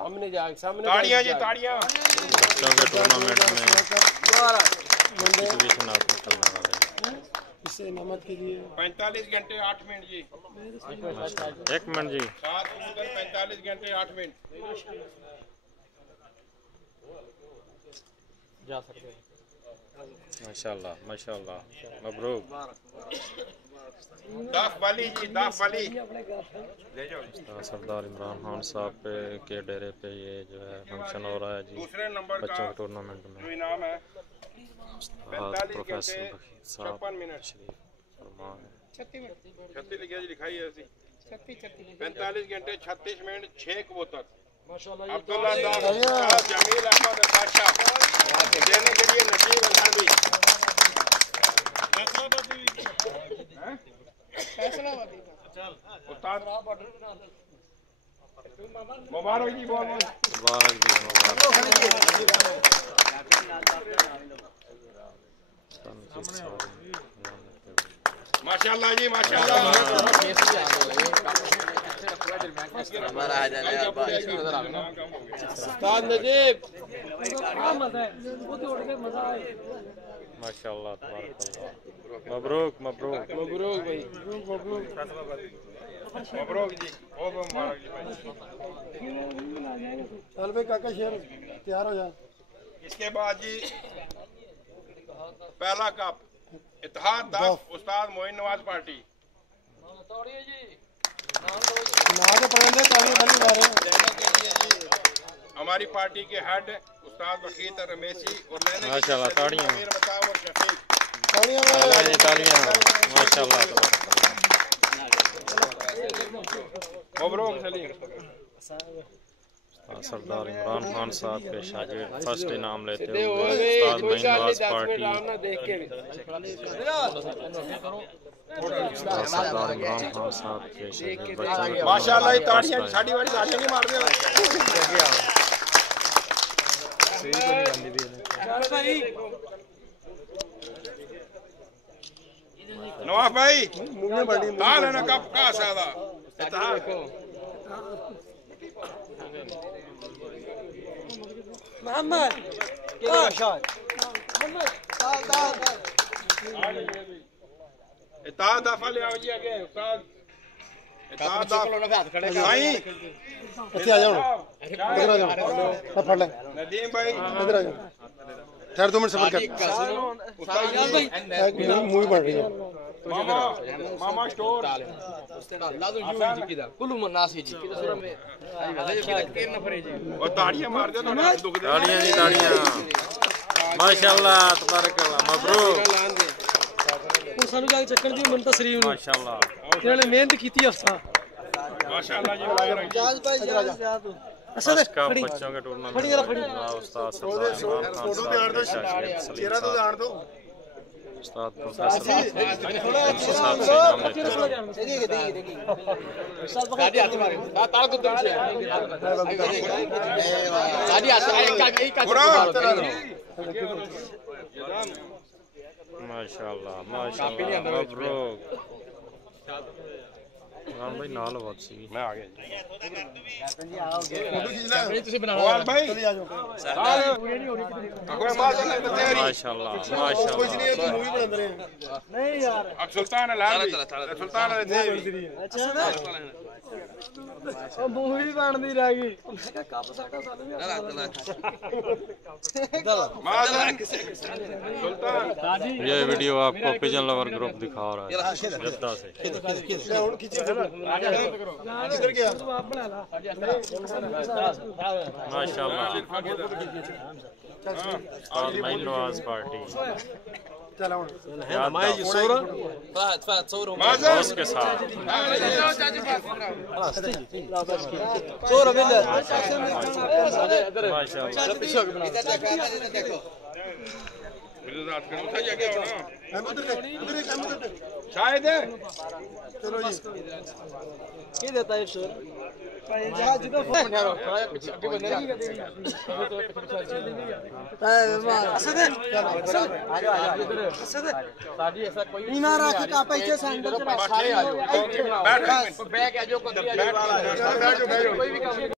सामने जा, सामने ताड़ियां जी, ताड़ियां। बच्चों के टूर्नामेंट में एग्जीबिशन हासिल करने वाले इससे नमक के लिए 45 घंटे 8 मिनट जी। 1 मिनट जी। 7 कबूतर 45 घंटे 8 मिनट जा सकते हैं। माशाल्लाह माशाल्लाह, मबरूक। दाफ वाली जी, दाफ वाली। सरदार इमरान खान साहब के डेरे पे ये जो है फंक्शन हो रहा है जी, दूसरे नंबर का बच्चों के टूर्नामेंट में। जो इनाम है प्रोफेसर बशीर साहब 56 मिनट। शरीफ फरमान है। 36 लिखाई है ऐसी। 45 घंटे 36 मिनट 6 कबूतर। अब्दुल्ला दाफ, जमील अहमद बादशाह देने के लिए नजीब अंसारी। उस्ताद मुबारक जी, बहुत बहुत मुबारक जी, माशाल्लाह जी, माशाल्लाह। उस्ताद नजीब माशाल्लाह, तबारकल्लाह। मबरूक मबरूक मबरूक भाई, मबरूक। मबरूक जी, बहुत बहुत मुबारक जी भाई। चल भाई काका शेर तैयार हो जाए। इसके बाद जी पहला कप इत्तेहाद दाफ उस्ताद मोइन नवाज पार्टी। हमारी पार्टी के हेड उस्ताद वकील रमेशी और माशाल्लाह, ताड़ियां और शफीक। तालियां माशाल्लाह, मबरूक सलीम। सरदार इमरान खान साहब के शागिर्द फर्स्ट इनाम लेते हुए उस्ताद मोइन नवाज पार्टी। सरदार इमरान खान साहब के शागिर्द बच्चों के माशाल्लाह, ये ताड़ियां साड़ी वाली ताड़ियां नहीं मार दे। नवाब भाई ताल है ना कप का सादा मोहम्मद इत्तेहाद दाफा ले आओ जी आगे उस्ताद। इत्तेहाद भाई इधर आ जाओ, इधर आ जाओ, फड़ ले नदीम भाई इधर आ जाओ। ठहर 2 मिनट सब्र कर, मूवी बढ़ रही है। मामा मामा स्टोर और ताड़ियां मार दे तो ना दुख दे। ताड़ियां जी, ताड़ियां माशाल्लाह, तबारकल्लाह, मबरूक सानू जाके चक्कर दी मन तसरीफ नु माशाल्लाह। इन्होंने मेहनत की थी हफ्ता। माशाल्लाह जी, जाज भाई जाज फर्स्ट कप बच्चों के टूर्नामेंट में उस्ताद सरदार इमरान खान साहब के शागिर्द सलीम साहब, उस्ताद प्रोफेसर साहब से इनाम लेते हुए माशाल्लाह माशाल्लाह, मबरूक। इमरान भाई नाल बहुत सी मैं आ गया नवाज भाई माशाल्लाह माशाल्लाह। नहीं यार सुल्तान सुल्तान ਉਹ ਮੂਵੀ ਬਣਦੀ ਰਹਿ ਗਈ। ये वीडियो आपको पिजन लवर ग्रुप दिखा रहा है जद्दा से। माशाल्लाह, उस्ताद मोइन नवाज पार्टी बॉस के साथ शायद चलो जी ये देता है शोर जहाज का फोन ठहरो पीछे आगे बनने असद साजी ऐसा कोई नहीं मारा कि आप पीछे सैंडल पे सारे आ जाओ बैठ बैग आ जाओ कोई भी काम